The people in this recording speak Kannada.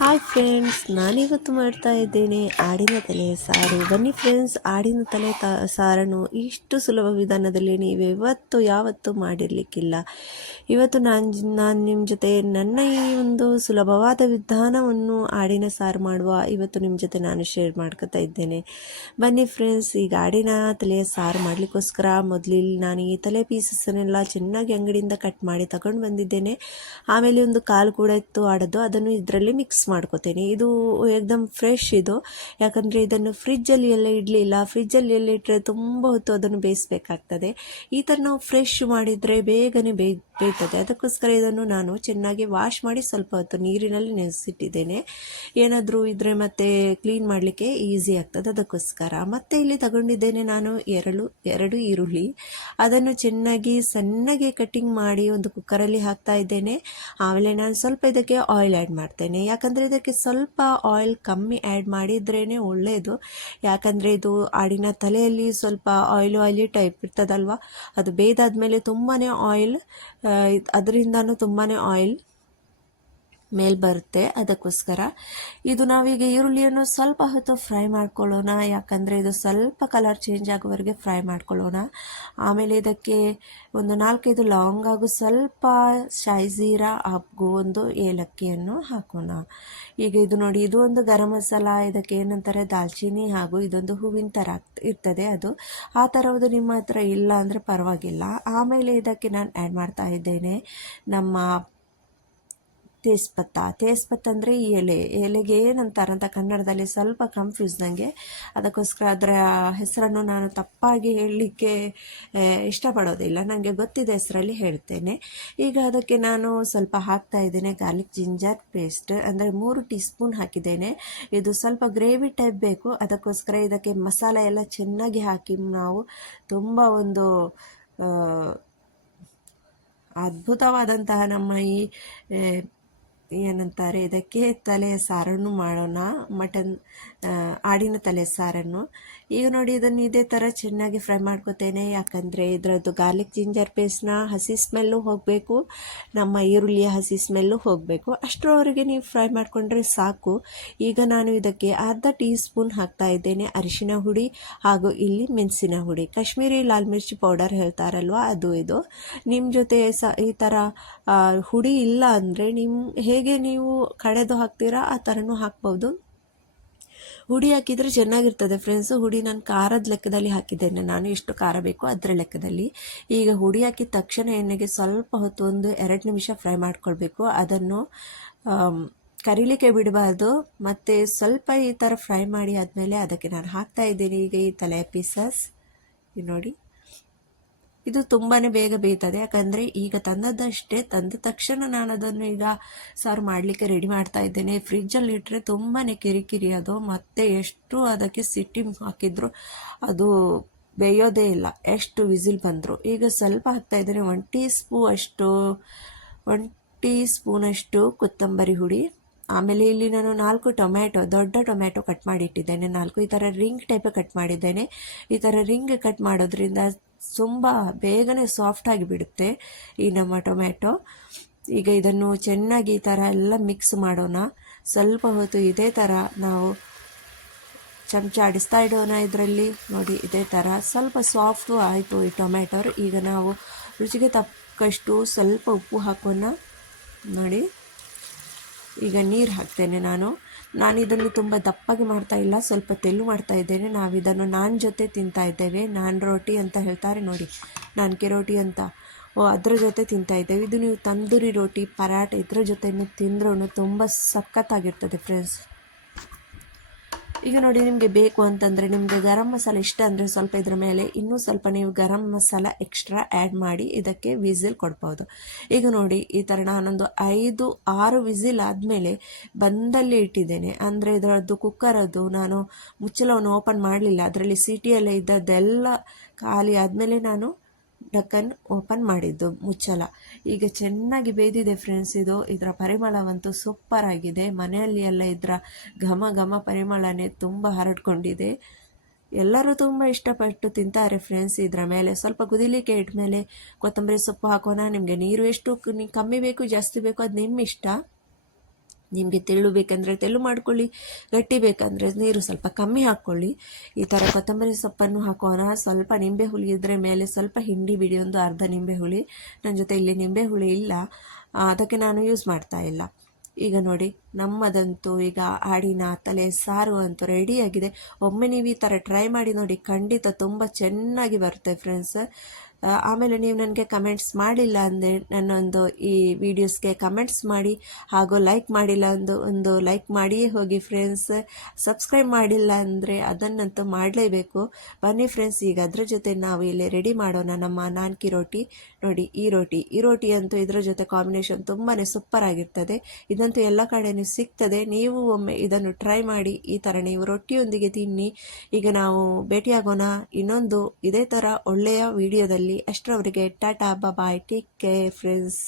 ಹಾಯ್ ಫ್ರೆಂಡ್ಸ್, ನಾನಿವತ್ತು ಮಾಡ್ತಾ ಇದ್ದೇನೆ ಆಡಿನ ತಲೆ ಸಾರು. ಬನ್ನಿ ಫ್ರೆಂಡ್ಸ್, ಆಡಿನ ತಲೆ ಸಾರನ್ನು ಇಷ್ಟು ಸುಲಭ ವಿಧಾನದಲ್ಲಿ ನೀವು ಯಾವತ್ತೂ ಮಾಡಿರಲಿಕ್ಕಿಲ್ಲ. ಇವತ್ತು ನಾನು ನಿಮ್ಮ ಜೊತೆ ನನ್ನ ಈ ಒಂದು ಸುಲಭವಾದ ವಿಧಾನವನ್ನು ಆಡಿನ ಸಾರು ಮಾಡುವ ಇವತ್ತು ನಿಮ್ಮ ಜೊತೆ ನಾನು ಶೇರ್ ಮಾಡ್ಕೊತಾ ಇದ್ದೇನೆ. ಬನ್ನಿ ಫ್ರೆಂಡ್ಸ್, ಈಗ ಆಡಿನ ತಲೆಯ ಸಾರು ಮಾಡಲಿಕ್ಕೋಸ್ಕರ ಮೊದಲಿಲ್ಲಿ ನಾನು ಈ ತಲೆ ಪೀಸಸ್ಸನ್ನೆಲ್ಲ ಚೆನ್ನಾಗಿ ಅಂಗಡಿಯಿಂದ ಕಟ್ ಮಾಡಿ ತಗೊಂಡು ಬಂದಿದ್ದೇನೆ. ಆಮೇಲೆ ಒಂದು ಕಾಲು ಕೂಡ ಇತ್ತು ಆಡೋದು, ಅದನ್ನು ಇದರಲ್ಲಿ ಮಿಕ್ಸ್ ಮಾಡ್ಕೋತೇನೆ. ಇದು ಏಕದಮ್ ಫ್ರೆಶ್ ಇದು, ಯಾಕಂದರೆ ಇದನ್ನು ಫ್ರಿಜ್ಜಲ್ಲಿ ಎಲ್ಲ ಇಡಲಿಲ್ಲ. ಫ್ರಿಜ್ಜಲ್ಲಿ ಎಲ್ಲ ಇಟ್ಟರೆ ತುಂಬ ಹೊತ್ತು ಅದನ್ನು ಬೇಯಿಸಬೇಕಾಗ್ತದೆ. ಈ ಥರ ನಾವು ಫ್ರೆಶ್ ಮಾಡಿದರೆ ಬೇಗನೆ ಬೇಯ್ತದೆ. ಅದಕ್ಕೋಸ್ಕರ ಇದನ್ನು ನಾನು ಚೆನ್ನಾಗಿ ವಾಶ್ ಮಾಡಿ ಸ್ವಲ್ಪ ಹೊತ್ತು ನೀರಿನಲ್ಲಿ ನೆನೆಸಿಟ್ಟಿದ್ದೇನೆ. ಏನಾದರೂ ಇದ್ದರೆ ಮತ್ತೆ ಕ್ಲೀನ್ ಮಾಡಲಿಕ್ಕೆ ಈಸಿ ಆಗ್ತದೆ. ಅದಕ್ಕೋಸ್ಕರ ಮತ್ತೆ ಇಲ್ಲಿ ತಗೊಂಡಿದ್ದೇನೆ ನಾನು ಎರಡು ಈರುಳ್ಳಿ. ಅದನ್ನು ಚೆನ್ನಾಗಿ ಸಣ್ಣಗೆ ಕಟ್ಟಿಂಗ್ ಮಾಡಿ ಒಂದು ಕುಕ್ಕರಲ್ಲಿ ಹಾಕ್ತಾ ಇದ್ದೇನೆ. ಆಮೇಲೆ ನಾನು ಸ್ವಲ್ಪ ಇದಕ್ಕೆ ಆಯಿಲ್ ಆ್ಯಡ್ ಮಾಡ್ತೇನೆ, ಯಾಕಂದರೆ ಇದಕ್ಕೆ ಸ್ವಲ್ಪ ಆಯಿಲ್ ಕಮ್ಮಿ ಆ್ಯಡ್ ಮಾಡಿದ್ರೇ ಒಳ್ಳೆಯದು. ಯಾಕಂದರೆ ಇದು ಆಡಿನ ತಲೆಯಲ್ಲಿ ಸ್ವಲ್ಪ ಆಯಿಲಿ ಟೈಪ್ ಇರ್ತದಲ್ವ, ಅದು ಬೇಯ್ದಾದ್ಮೇಲೆ ತುಂಬಾ ಆಯಿಲ್, ಅದರಿಂದನೂ ತುಂಬಾ ಆಯಿಲ್ ಮೇಲ್ ಬರುತ್ತೆ. ಅದಕ್ಕೋಸ್ಕರ ಇದು ನಾವೀಗ ಈರುಳ್ಳಿಯನ್ನು ಸ್ವಲ್ಪ ಹೊತ್ತು ಫ್ರೈ ಮಾಡ್ಕೊಳ್ಳೋಣ, ಯಾಕಂದರೆ ಇದು ಸ್ವಲ್ಪ ಕಲರ್ ಚೇಂಜ್ ಆಗೋವರೆಗೆ ಫ್ರೈ ಮಾಡ್ಕೊಳ್ಳೋಣ. ಆಮೇಲೆ ಇದಕ್ಕೆ ಒಂದು 4-5 ಲವಂಗ ಹಾಗೂ ಸ್ವಲ್ಪ ಶಾಯಿ ಜೀರಾ ಹಾಗೂ ಒಂದು ಏಲಕ್ಕಿಯನ್ನು ಹಾಕೋಣ. ಈಗ ಇದು ನೋಡಿ, ಇದು ಒಂದು ಗರಂ ಮಸಾಲ, ಇದಕ್ಕೆ ಏನಂತಾರೆ ದಾಲ್ಚಿನ್ನಿ ಹಾಗೂ ಇದೊಂದು ಹೂವಿನ ಥರ ಇರ್ತದೆ. ಅದು ಆ ಥರದ್ದು ನಿಮ್ಮ ಹತ್ರ ಇಲ್ಲ ಅಂದರೆ ಪರವಾಗಿಲ್ಲ. ಆಮೇಲೆ ಇದಕ್ಕೆ ನಾನು ಆ್ಯಡ್ ಮಾಡ್ತಾ ಇದ್ದೇನೆ ನಮ್ಮ ತೇಸ್ಪತ್ತ ಅಂದರೆ ಈ ಎಲೆಗೆ ಏನಂತಾರಂತ ಕನ್ನಡದಲ್ಲಿ ಸ್ವಲ್ಪ ಕನ್ಫ್ಯೂಸ್ ನನಗೆ. ಅದಕ್ಕೋಸ್ಕರ ಅದರ ಹೆಸರನ್ನು ನಾನು ತಪ್ಪಾಗಿ ಹೇಳಲಿಕ್ಕೆ ಇಷ್ಟಪಡೋದಿಲ್ಲ, ನನಗೆ ಗೊತ್ತಿದೆ ಹೆಸರಲ್ಲಿ ಹೇಳ್ತೇನೆ. ಈಗ ಅದಕ್ಕೆ ನಾನು ಸ್ವಲ್ಪ ಹಾಕ್ತಾ ಇದ್ದೇನೆ ಗಾರ್ಲಿಕ್ ಜಿಂಜರ್ ಪೇಸ್ಟ್, ಅಂದರೆ 3 ಟೀ ಸ್ಪೂನ್ ಹಾಕಿದ್ದೇನೆ. ಇದು ಸ್ವಲ್ಪ ಗ್ರೇವಿ ಟೈಪ್ ಬೇಕು, ಅದಕ್ಕೋಸ್ಕರ ಇದಕ್ಕೆ ಮಸಾಲೆ ಎಲ್ಲ ಚೆನ್ನಾಗಿ ಹಾಕಿ ನಾವು ತುಂಬ ಒಂದು ಅದ್ಭುತವಾದಂತಹ ನಮ್ಮ ಈ ಏನಂತಾರೆ ಇದಕ್ಕೆ ತಲೆಯ ಸಾರನ್ನು ಮಾಡೋಣ, ಆಡಿನ ತಲೆ ಸಾರನ್ನು. ಈಗ ನೋಡಿ, ಇದನ್ನು ಇದೇ ಥರ ಚೆನ್ನಾಗಿ ಫ್ರೈ ಮಾಡ್ಕೋತೇನೆ, ಯಾಕಂದರೆ ಇದರದ್ದು ಗಾರ್ಲಿಕ್ ಜಿಂಜರ್ ಪೇಸ್ಟ್ನ ಹಸಿ ಸ್ಮೆಲ್ಲು ಹೋಗಬೇಕು, ನಮ್ಮ ಈರುಳ್ಳಿಯ ಹಸಿ ಸ್ಮೆಲ್ಲು ಹೋಗಬೇಕು. ಅಷ್ಟರವರೆಗೆ ನೀವು ಫ್ರೈ ಮಾಡಿಕೊಂಡ್ರೆ ಸಾಕು. ಈಗ ನಾನು ಇದಕ್ಕೆ ಅರ್ಧ ಟೀ ಸ್ಪೂನ್ ಹಾಕ್ತಾ ಇದ್ದೇನೆ ಅರಿಶಿನ ಹುಡಿ ಹಾಗೂ ಇಲ್ಲಿ ಮೆಣಸಿನ ಹುಡಿ, ಕಾಶ್ಮೀರಿ ಲಾಲ್ ಮಿರ್ಚಿ ಪೌಡರ್ ಹೇಳ್ತಾರಲ್ವ, ಅದು ಇದು. ನಿಮ್ಮ ಜೊತೆ ಈ ಥರ ಹುಡಿ ಇಲ್ಲ ಅಂದರೆ ಹೇಗೆ ನೀವು ಕಡೆದು ಹಾಕ್ತೀರಾ ಆ ಥರನೂ ಹಾಕ್ಬೋದು. ಹುಡಿ ಹಾಕಿದರೆ ಚೆನ್ನಾಗಿರ್ತದೆ ಫ್ರೆಂಡ್ಸು. ಹುಡಿ ನಾನು ಖಾರದ ಲೆಕ್ಕದಲ್ಲಿ ಹಾಕಿದ್ದೇನೆ, ನಾನು ಎಷ್ಟು ಖಾರ ಬೇಕೋ ಅದರ ಲೆಕ್ಕದಲ್ಲಿ. ಈಗ ಹುಡಿ ಹಾಕಿದ ತಕ್ಷಣ ಎಣ್ಣೆಗೆ ಸ್ವಲ್ಪ ಹೊತ್ತು 1-2 ನಿಮಿಷ ಫ್ರೈ ಮಾಡ್ಕೊಳ್ಬೇಕು. ಅದನ್ನು ಕರಿಲಿಕ್ಕೆ ಬಿಡಬಾರ್ದು. ಮತ್ತು ಸ್ವಲ್ಪ ಈ ಥರ ಫ್ರೈ ಮಾಡಿ ಆದಮೇಲೆ ಅದಕ್ಕೆ ನಾನು ಹಾಕ್ತಾ ಇದ್ದೀನಿ ಈಗ ಈ ತಲೆ ಪೀಸಸ್. ನೋಡಿ, ಇದು ತುಂಬಾ ಬೇಗ ಬೇಯ್ತದೆ, ಯಾಕಂದರೆ ಈಗ ತಂದದ್ದಷ್ಟೇ, ತಂದ ತಕ್ಷಣ ನಾನು ಅದನ್ನು ಈಗ ಸಾರು ಮಾಡಲಿಕ್ಕೆ ರೆಡಿ ಮಾಡ್ತಾ ಇದ್ದೇನೆ. ಫ್ರಿಜ್ಜಲ್ಲಿ ಇಟ್ಟರೆ ತುಂಬಾ ಕಿರಿಕಿರಿ ಅದು, ಮತ್ತೆ ಎಷ್ಟು ಅದಕ್ಕೆ ಸಿಟ್ಟಿಂಗ್ ಹಾಕಿದ್ರು ಅದು ಬೇಯೋದೇ ಇಲ್ಲ, ಎಷ್ಟು ವಿಸಿಲ್ ಬಂದರು. ಈಗ ಸ್ವಲ್ಪ ಹಾಕ್ತಾ ಇದ್ದೇನೆ 1 ಟೀ ಸ್ಪೂನಷ್ಟು ಕೊತ್ತಂಬರಿ ಹುಡಿ. ಆಮೇಲೆ ಇಲ್ಲಿ ನಾನು 4 ದೊಡ್ಡ ಟೊಮ್ಯಾಟೊ ಕಟ್ ಮಾಡಿ ಇಟ್ಟಿದ್ದೇನೆ. 4 ಈ ಥರ ರಿಂಗ್ ಟೈಪ್ ಕಟ್ ಮಾಡಿದ್ದೇನೆ. ಈ ಥರ ರಿಂಗ್ ಕಟ್ ಮಾಡೋದ್ರಿಂದ ತುಂಬ ಬೇಗನೆ ಸಾಫ್ಟ್ ಆಗಿಬಿಡುತ್ತೆ ಈ ನಮ್ಮ ಟೊಮ್ಯಾಟೊ. ಈಗ ಇದನ್ನು ಚೆನ್ನಾಗಿ ಈ ಥರ ಎಲ್ಲ ಮಿಕ್ಸ್ ಮಾಡೋಣ. ಸ್ವಲ್ಪ ಹೊತ್ತು ಇದೇ ಥರ ನಾವು ಚಮಚ ಆಡಿಸ್ತಾ ಇಡೋಣ ಇದರಲ್ಲಿ. ನೋಡಿ, ಇದೇ ಥರ ಸ್ವಲ್ಪ ಸಾಫ್ಟು ಆಯಿತು ಈ ಟೊಮ್ಯಾಟೊ. ಈಗ ನಾವು ರುಚಿಗೆ ತಕ್ಕಷ್ಟು ಸ್ವಲ್ಪ ಉಪ್ಪು ಹಾಕೋಣ. ನೋಡಿ, ಈಗ ನೀರು ಹಾಕ್ತೇನೆ ನಾನು ಇದನ್ನು ತುಂಬ ದಪ್ಪಾಗಿ ಮಾಡ್ತಾ ಇಲ್ಲ, ಸ್ವಲ್ಪ ತೆಳು ಮಾಡ್ತಾ ಇದ್ದೇನೆ. ನಾವು ಇದನ್ನು ನಾನ್ ಜೊತೆ ತಿಂತಾ ಇದ್ದೇವೆ. ನಾನ್ ರೋಟಿ ಅಂತ ಹೇಳ್ತಾರೆ ನೋಡಿ, ನಾನ್ಕೆ ರೋಟಿ ಅಂತ, ಅದರ ಜೊತೆ ತಿಂತಾ ಇದ್ದೇವೆ. ಇದು ನೀವು ತಂದೂರಿ ರೋಟಿ, ಪರಾಟ ಇದರ ಜೊತೆ ತಿಂದ್ರೂ ತುಂಬ ಸಖತ್ತಾಗಿರ್ತದೆ ಫ್ರೆಂಡ್ಸ್. ಈಗ ನೋಡಿ, ನಿಮಗೆ ಬೇಕು ಅಂತಂದರೆ, ನಿಮಗೆ ಗರಂ ಮಸಾಲ ಇಷ್ಟ ಅಂದರೆ ಸ್ವಲ್ಪ ಇದರ ಮೇಲೆ ಇನ್ನೂ ಸ್ವಲ್ಪ ನೀವು ಗರಂ ಮಸಾಲ ಎಕ್ಸ್ಟ್ರಾ ಆ್ಯಡ್ ಮಾಡಿ ಇದಕ್ಕೆ ವಿಸಿಲ್ ಕೊಡ್ಬೋದು. ಈಗ ನೋಡಿ, ಈ ಥರ ನಾನೊಂದು 5-6 ವಿಸಿಲ್ ಆದಮೇಲೆ ಬಂದಲ್ಲಿ ಇಟ್ಟಿದ್ದೇನೆ. ಅಂದರೆ ಇದರದ್ದು ಕುಕ್ಕರದ್ದು ನಾನು ಮುಚ್ಚಳವನ್ನು ಓಪನ್ ಮಾಡಲಿಲ್ಲ, ಅದರಲ್ಲಿ ಸಿಟಿಯಲ್ಲೇ ಇದ್ದದ್ದೆಲ್ಲ ಖಾಲಿ ಆದಮೇಲೆ ನಾನು ಢಕ್ಕನ್ ಓಪನ್ ಮಾಡಿದ್ದು ಮುಚ್ಚಳ. ಈಗ ಚೆನ್ನಾಗಿ ಬೇಯ್ದಿದೆ ಫ್ರೆಂಡ್ಸ್. ಇದರ ಪರಿಮಳವಂತೂ ಸೂಪರ್ ಆಗಿದೆ. ಮನೆಯಲ್ಲಿ ಎಲ್ಲ ಇದರ ಘಮ ಪರಿಮಳನೇ ತುಂಬ ಹರಡ್ಕೊಂಡಿದೆ. ಎಲ್ಲರೂ ತುಂಬ ಇಷ್ಟಪಟ್ಟು ತಿಂತಾರೆ ಫ್ರೆಂಡ್ಸ್. ಇದರ ಮೇಲೆ ಸ್ವಲ್ಪ ಕುದಿಲಿಕ್ಕೆ ಇಟ್ಮೇಲೆ ಕೊತ್ತಂಬರಿ ಸೊಪ್ಪು ಹಾಕೋಣ. ನಿಮಗೆ ನೀರು ಎಷ್ಟು ಕಮ್ಮಿ ಬೇಕು ಜಾಸ್ತಿ ಬೇಕು ಅದು ನಿಮ್ಮ ಇಷ್ಟ. ನಿಮಗೆ ತೆಳು ಬೇಕಂದರೆ ತೆಳು ಮಾಡ್ಕೊಳ್ಳಿ, ಗಟ್ಟಿ ಬೇಕಂದರೆ ನೀರು ಸ್ವಲ್ಪ ಕಮ್ಮಿ ಹಾಕ್ಕೊಳ್ಳಿ. ಈ ಥರ ಕೊತ್ತಂಬರಿ ಸೊಪ್ಪನ್ನು ಹಾಕೋಣ. ಸ್ವಲ್ಪ ನಿಂಬೆ ಹುಳಿ ಇದ್ದರೆ ಮೇಲೆ ಸ್ವಲ್ಪ ಹಿಂಡಿ ಬಿಡಿ, ಒಂದು ಅರ್ಧ ನಿಂಬೆ ಹುಳಿ. ನನ್ನ ಜೊತೆ ಇಲ್ಲಿ ನಿಂಬೆ ಹುಳಿ ಇಲ್ಲ, ಅದಕ್ಕೆ ನಾನು ಯೂಸ್ ಮಾಡ್ತಾ ಇಲ್ಲ. ಈಗ ನೋಡಿ, ನಮ್ಮದಂತೂ ಈಗ ಆಡಿನ ತಲೆ ಸಾರು ಅಂತೂ ರೆಡಿಯಾಗಿದೆ. ಒಮ್ಮೆ ನೀವು ಈ ಥರ ಟ್ರೈ ಮಾಡಿ ನೋಡಿ, ಖಂಡಿತ ತುಂಬ ಚೆನ್ನಾಗಿ ಬರುತ್ತೆ ಫ್ರೆಂಡ್ಸ್. ಆಮೇಲೆ ನೀವು ನನಗೆ ಕಮೆಂಟ್ಸ್ ಮಾಡಿಲ್ಲ ಅಂದರೆ ನನ್ನೊಂದು ಈ ವಿಡಿಯೋಸ್ಗೆ ಕಮೆಂಟ್ಸ್ ಮಾಡಿ, ಹಾಗೂ ಲೈಕ್ ಮಾಡಿಲ್ಲ ಒಂದು ಲೈಕ್ ಮಾಡಿಯೇ ಹೋಗಿ ಫ್ರೆಂಡ್ಸ್. ಸಬ್ಸ್ಕ್ರೈಬ್ ಮಾಡಿಲ್ಲ ಅಂದರೆ ಅದನ್ನಂತೂ ಮಾಡಲೇಬೇಕು. ಬನ್ನಿ ಫ್ರೆಂಡ್ಸ್, ಈಗ ಅದರ ಜೊತೆ ನಾವು ಇಲ್ಲಿ ರೆಡಿ ಮಾಡೋಣ ನಮ್ಮ ನಾನ್ಕಿ ರೋಟಿ. ನೋಡಿ, ಈ ರೋಟಿ ಅಂತೂ ಇದರ ಜೊತೆ ಕಾಂಬಿನೇಷನ್ ತುಂಬಾ ಸೂಪರ್ ಆಗಿರ್ತದೆ. ಇದಂತೂ ಎಲ್ಲ ಕಡೆಯೂ ಸಿಗ್ತದೆ. ನೀವು ಒಮ್ಮೆ ಇದನ್ನು ಟ್ರೈ ಮಾಡಿ, ಈ ಥರ ನೀವು ರೊಟ್ಟಿಯೊಂದಿಗೆ ತಿನ್ನಿ. ಈಗ ನಾವು ಭೇಟಿಯಾಗೋಣ ಇನ್ನೊಂದು ಇದೇ ಥರ ಒಳ್ಳೆಯ ವಿಡಿಯೋದಲ್ಲಿ. ಅಷ್ಟರವರೆಗೆ ಟಾಟಾ ಬಾಯ್, ಟೇಕ್ ಕೇರ್ ಫ್ರೆಂಡ್ಸ್.